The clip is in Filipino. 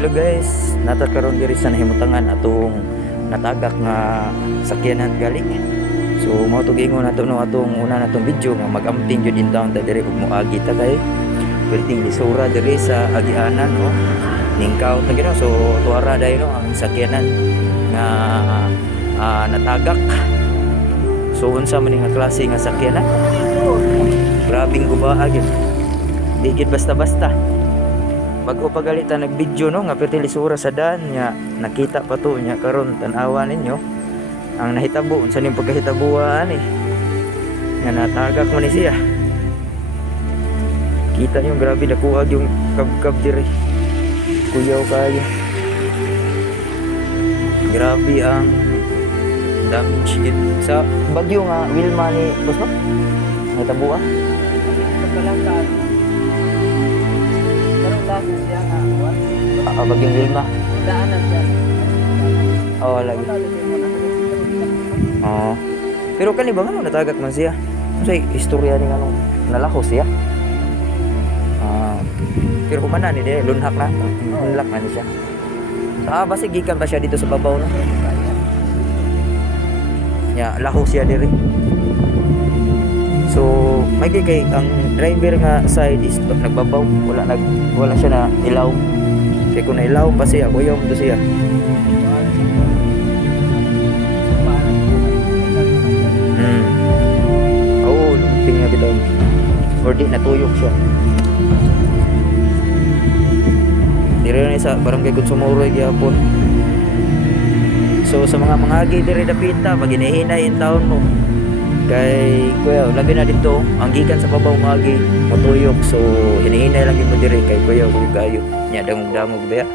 Hello guys, natakaroon diri sa nahimutangan atong natagak nga sakyanan gali. So mao to gingon nato no atong una natong video nga magamping jud in town ta diri ug moagi ta kay perting lisura diri sa agianan no. Ningkaw ta gino so tuara dai no ang sakyanan nga ah, natagak. So unsa man nga klase nga sakyanan? Grabing gubaa gyud. Di basta-basta bago pagalitan nag-video no nga perti lisura sa daan nya nakita pa to nya karon tan-awa ninyo. Ang nahitabo unsa ning pagkahitabuan eh. Nga natagak man ni siya. Kita yung grabe nakuha yung kabkab diri. Kuyaw kayo. Grabe ang damage yun. Sa bagyo nga Wilma ni boss no? Nahitabo ah Karong laso siya nga. what? ah, bagyong Wilma Daanan siya. oh lagi. Oo. Pero kani ba nga natagak man siya? Ano istorya ni anong nalako siya? Ah. Pero humana ni de lunhak na. Lunhak na ni siya. Ah, basi gikan ba siya dito sa babaw no? Ya, laho siya diri. Kay ang driver nga side is nagbabaw, wala nag wala siya na ilaw. Kaya kung na ilaw pa siya, kuyaw mo to siya. Hmm. Oo, lumping nga bitaw. Or di natuyok siya. Dire na sa barangay Consumoroy gyapon. So sa mga mga agi dire dapita pag hinahinay in taon mo. Kay kuya, labi na dito, ang gikan sa babaw nga agi, matuyok. So hinahinay lang gyud mo dire kay kuya ug kayo. Nya dangog-dangog ba?